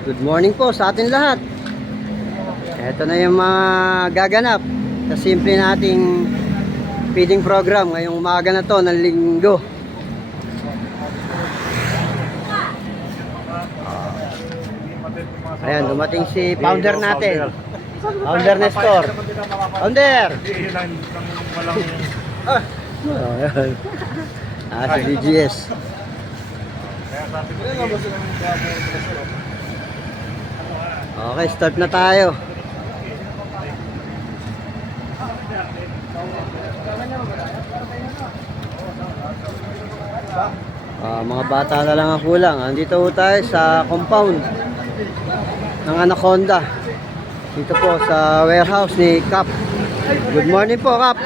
Good morning po sa atin lahat. Ito na yung mga gaganap sa simple nating feeding program ngayong umaga na to ng linggo. Ayan, dumating si founder natin. Founder Nestor. Founder! Si DGS. Okay, start na tayo. Mga bata na lang ang kulang. Andito po tayo sa compound ng Anaconda. Dito po sa warehouse ni Cap. Good morning po, Cap.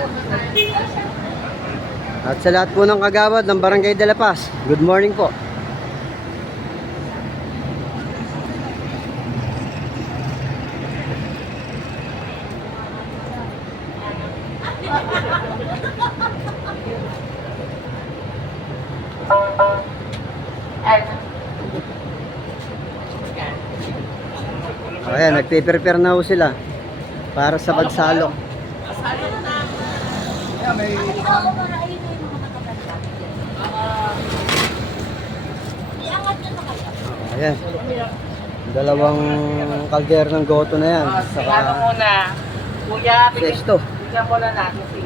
At sa lahat po ng kagawad ng Barangay de la Paz, good morning po. Ayan, nagpe-prepare na ho sila para sa pagsalo. Ayan, dalawang kalder ng goto na yan. Saka muna, kuya, sesto. bigyan muna natin si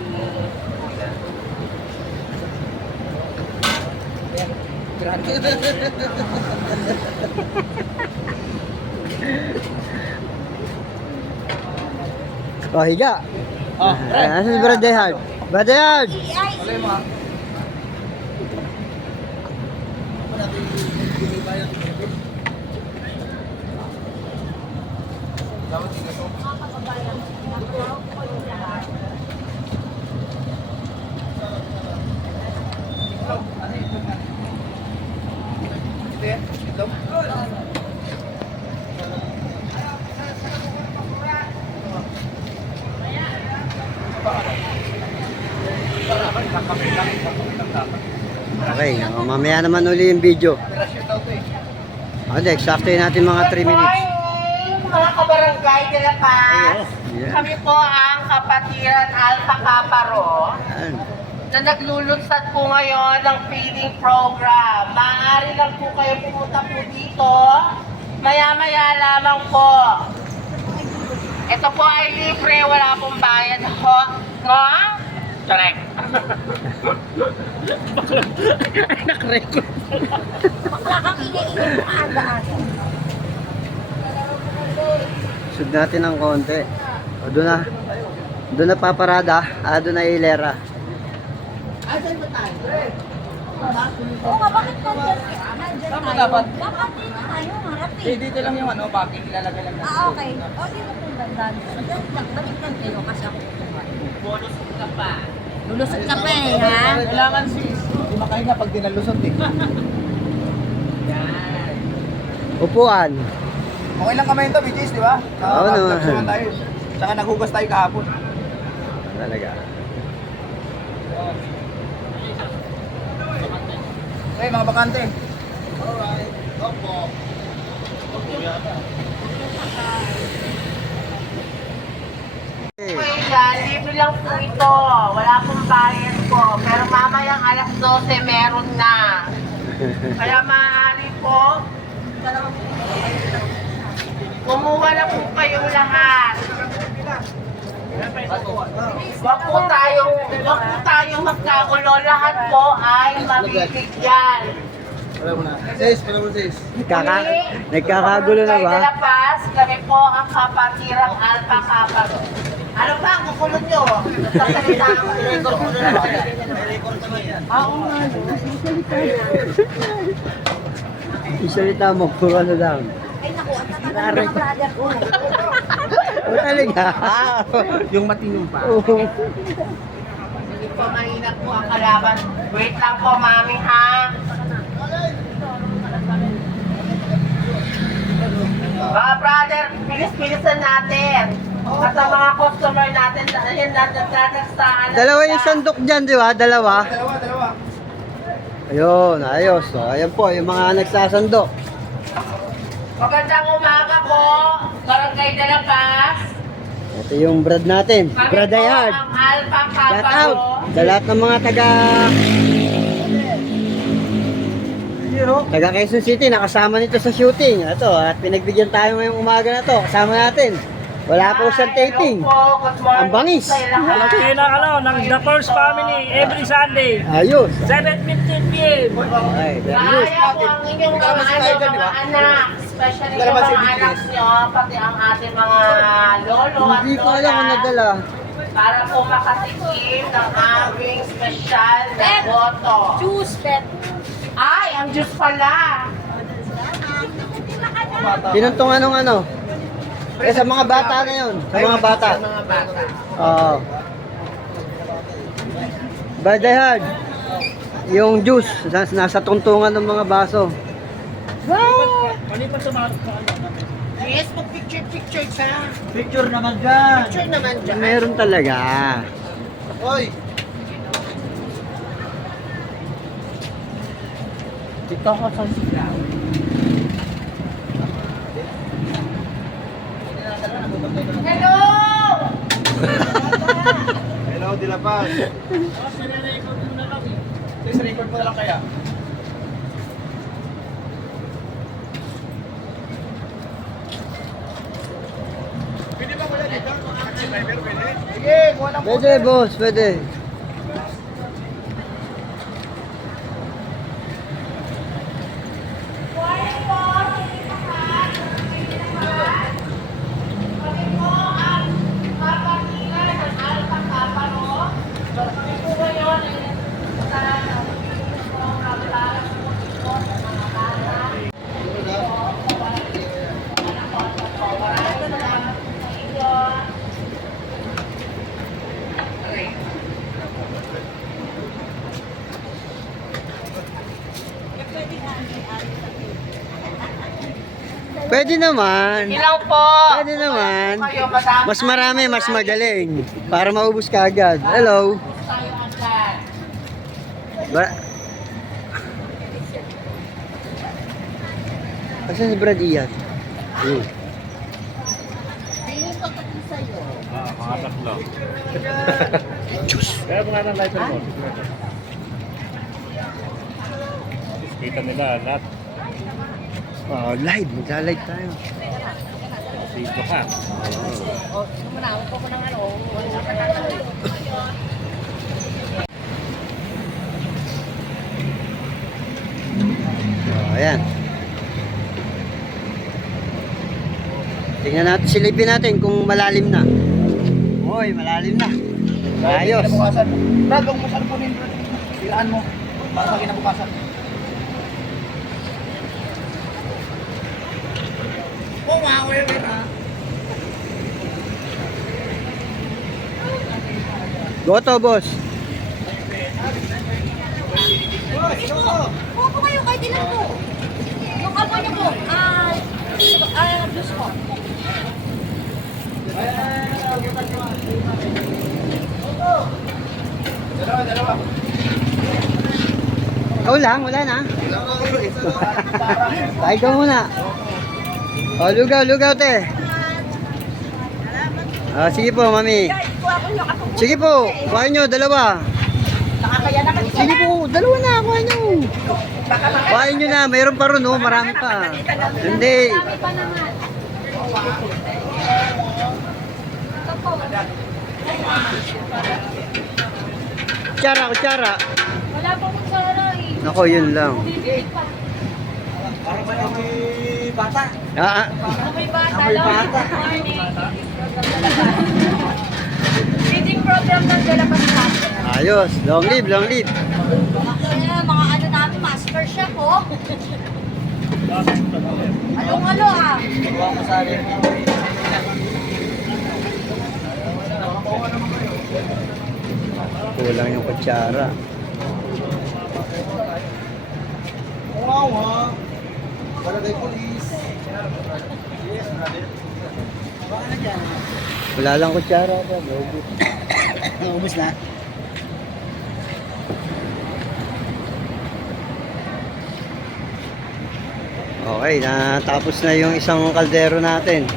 Oh, higa. Ayan, si Brother Hard. Brother Hard! Okay, mamaya naman uli yung video. Okay, eksakto yun natin mga 3 minutes. mga kabarangay de la Paz. Yeah. Kami po ang kapatiran Alpha Caparo Ayan. na naglulunsad po ngayon ng feeding program. Maaari lang po kayo pumunta po dito. Maya-maya lamang po. Ito po ay libre, wala pong bayad ho. No? Correct. Nag-record. Bakla kang iniinom mo aga-aga. Sud natin ng konti. O, doon na paparada. Doon na hilera. Asan ba tayo? Oo nga, bakit nandyan Tama tayo? dapat. Dapat dito tayo, harap eh. Dito lang yung bakit ilalagay lang Okay. O, dito po dandan. Diyan lang, balik lang kayo kasi ako kumain. bonus ka pa. Lulusot ka pa eh, ha? Kailangan sis. Hindi makain na pag dinalusot eh. Yan. Upuan. Okay lang kamay ito, BJs, di ba? Oo naman. Nagsuman tayo. Tsaka naghugas tayo kahapon. Talaga. Okay, mga bakante. Okay. Yan, libre lang po ito. Wala pong bayad po. Pero mamayang alas 12 meron na. Kaya maaari po, kumuha na po kayong lahat. Wag po tayong magkagulo. Lahat po ay mabibigyan. Wala mo na. Sis, wala mo sis. Nagkakagulo na ba? Kay De La Paz, kami po ang kapatirang Alpha Caparo. Ano ba ang kukulot nyo? Sasalita ako. Oo nga. Isalita mo kung ano lang. Ay naku, ang tagal ng brother ko. O talaga? Yung matinong pa. Hindi po mahina po ang kalaban. Wait lang po, mami, ha? Mga brother, pilis-pilisan natin. At ang mga customer natin, ayun, nagdadagsaan. Dalawa yung sandok dyan, di ba? Dalawa. Dalawa. Ayun, ayos. So, ayan po, yung mga nagsasandok. Magandang umaga po, Barangay de la Paz. Ito yung brad natin. Kami Brad po Ayard. ang Alpha Shout Kappa out sa lahat ng mga taga Quezon City, nakasama nito sa shooting. Ito, at pinagbigyan tayo ngayong umaga na to. Kasama natin. Wala po siyang taping. Ang bangis. Kayo ng ng The First Family every Sunday, Ayos. 7:15 p.m. Ay, very good. Kaya po ang inyong mga anak, especially yung mga anak nyo, pati ang ating mga lolo at Hindi ko alam kung lola, nadala. para po makatikim ng aming special na boto. Juice, pet. Ay, ang Diyos pala! Pinuntong anong ano? Eh, sa mga bata na yun. Sa mga bata. Sa mga bata. Oo. By the hard. Yung juice, nasa tungtungan ng mga baso. Maliban sa mga Yes, mag-picture ka. Picture naman dyan. Picture naman dyan. Meron talaga. Hoy. Ito ka sa Hello! Hello, De La Paz. Sa record mo na lang kaya. Pwede ba wala dito? Taxi driver, pwede? Sige, walang Pwede, boss, pwede. Pwede naman. Ilang po? Pwede naman. Kayo, madami. Mas marami, mas magaling. Para maubos ka agad. Hello. Tayo agad. Ba Asan si Brad Ian? Ayun. mga tatlo. Kaya mga ng lighter mo. Kita nila lahat. Oh, live. Magla-live tayo. Sito ka. Oh, ayan. Tingnan natin, silipin natin kung malalim na. Hoy, malalim na. Ayos. Kinabukasan. Brad, huwag mo sarpunin, Brad. Silaan mo. Para sa kinabukasan. Oh, wow, wait, ha? Goto, boss. Pupo kayo, kahit ilan po. Yung ano niyo po, juice po. Dalawa. Ikaw lang, wala na. Tayo ka muna. Oh, lugaw, te. Ah, sige po, mami. Sige po, kuhain nyo, dalawa. Nakakaya na kasi. Sige po, dalawa na, kuhain nyo. Kuhain nyo na, mayroon pa ron, oh, marami pa. Hindi. Dami pa naman. Ito po. Kutsara. Wala pa kong sara eh. Nako, yun lang. Para may bata. Amoy bata. Morning. Feeding program ng De La Paz natin. Ayos, long live. Kaya mga ano namin, master chef oh. Along-alo ah. Huwag mo sa akin. Kulang yung kutsara. Wow, ha? Barangay Police. Wala lang kutsara. Ubus na. Okay, natapos na yung isang kaldero natin.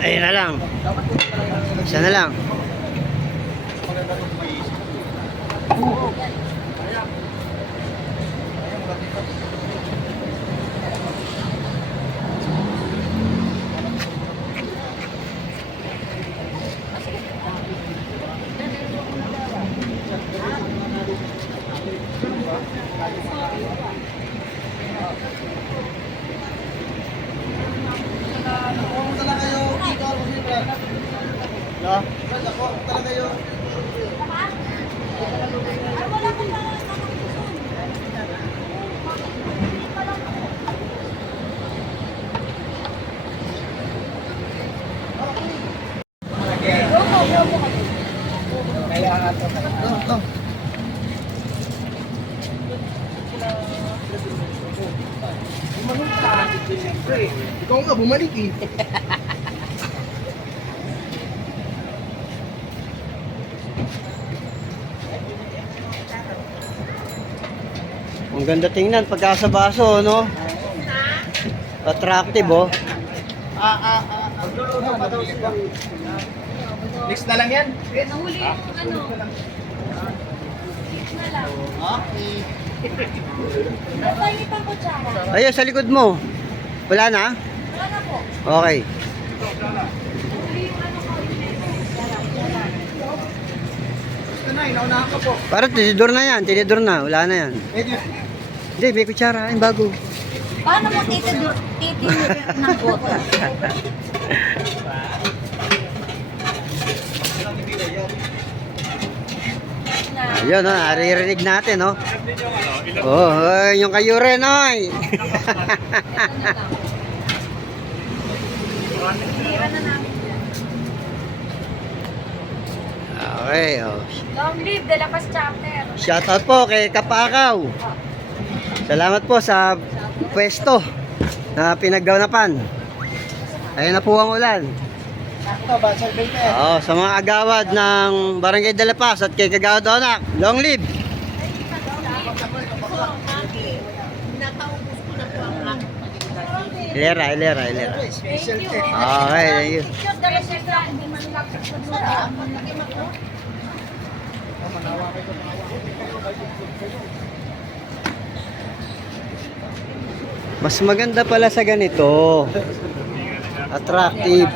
Ayun na lang. Isa na lang. Ikaw nga, bumalik eh. Ang ganda tingnan pagka sa baso, no? Attractive, oh. Mix na lang yan. Nahuli yung ano. Mix na lang. Ba't tayo ipang kutsara? Ayun, sa likod mo. Wala na? Wala na po. Okay. Nahuli yung ano ko. Gusto na, inaunahan ka po. Parang tinidor na yan. Tinidor na. Wala na yan. Medyo. Hindi, may kutsara. Ay, bago. Paano mo titinur ng boto? Ayun, no? Naririnig natin, no? Oh, yung kayo rin, oy. Tira na namin yan. Okay, oh. Long live De La Paz chapter. Shoutout po kay Kapakaw. Salamat po sa pwesto na pinagganapan. Ayun na po ang ulan. Ito, basal baker. Oo, sa mga agawad ng Barangay de la Paz at kay Kagawad Onak, long live! Hilera. Special Thank you. tech. Okay, thank you. Picture dala siya sa hindi man lang sa Mas maganda pala sa ganito. Attractive.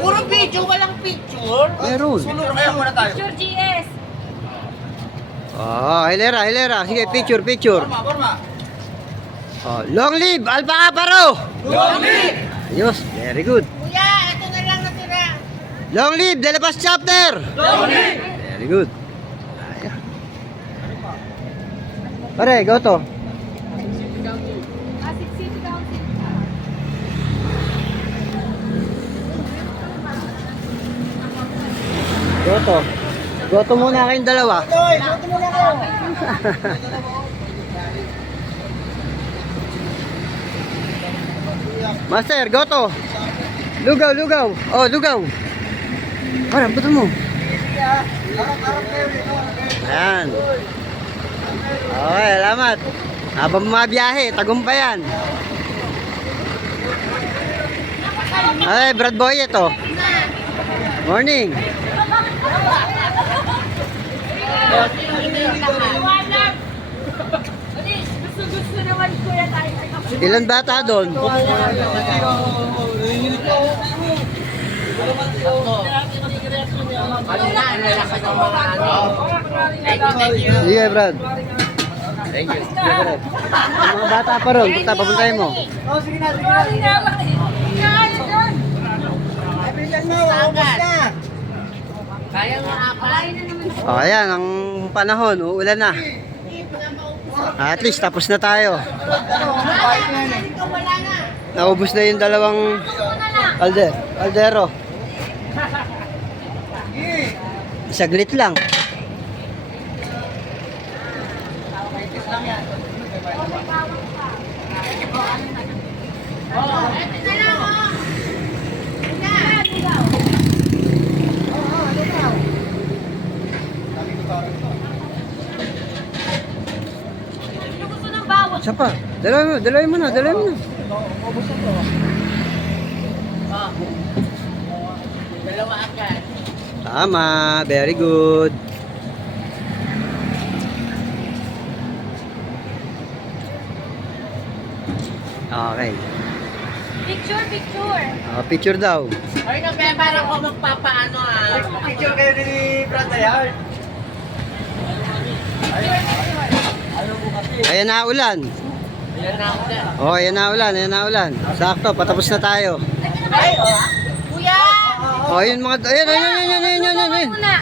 Puro video, walang picture. Meron. Sunod kaya muna tayo. Picture GS. Oh, hilera. Sige, picture. Forma. Oh, long live Alpha Aparo! Long live! Ayos, very good. Kuya, ito na lang natira. Long live De La Paz chapter! Long live! Very good. Ayan. Pare, go to. City Council. Go to muna kayong dalawa. Toy, buto mo na kayo. Master, go to. Lugaw. Oh, lugaw. Parang, buto mo. Ayan. Okay, salamat. Habang bumabiyahe, tagumpayan. Ay, Brad Boy, ito. Morning. Gusto naman kuya tayo. Ilan bata doon? Ano na, ang lalaki ng mga ano. Thank you. Sige, Brad. Thank you. Yung mga bata pa ron, papuntahin mo. Oh, sige na. Kaya doon. Ay, bilisan mo, ubos na. Kaya nga pala. O, ayan, ang panahon, uulan na. At least, tapos na tayo. Naubos na yung dalawang kaldero. Saglit lang. Oh, eto na lang, oh. Sino gusto ng bawat? Isa pa. Dalawin mo na. Dalawa agad. Tama, very good. Okay. Picture. Picture daw. Hoy, November ako magpapaano ah. Picture kayo ni Brad Ayard. Ayan na ulan. Ayan na ako na. Oh, ayan na ulan. Sakto, patapos na tayo. Ay, oh. Kuya! Oh, ayun mga, ayun. Muna.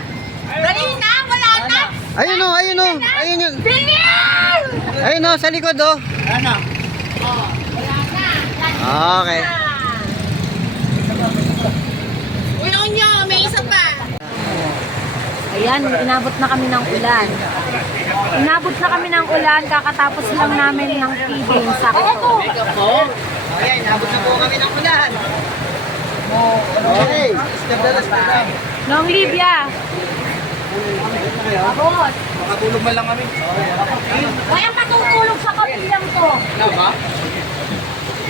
Dali na, wala na. Ayun yun. Tingin! Ayun oh, sa likod oh. Ano? Okay. Uy, Onyo, may isa pa. Ayan, inabot na kami ng ulan. Kakatapos lang namin ng feeding. Sakto. Okay, nabot na po kami ng ulan. Okay. Long live ya. Tapos, Makatulog man lang kami. walang matutulog sa kabilang to. Ano ba?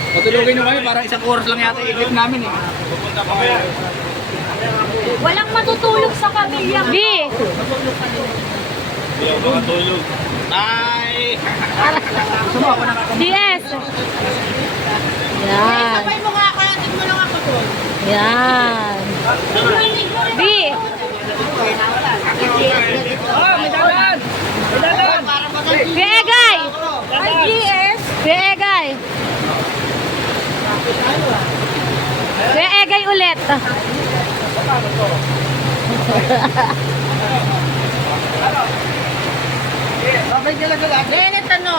Patulogin nyo kami, parang isang oras lang yata i-clip namin eh. Walang matutulog sa kabilang to. Bye! DS. Yan. Sabay mo nga ako, natin mo lang ako doon. Yan. B. Piegay. Ay, GS. Piegay. Piegay ulit. Lenet, ano?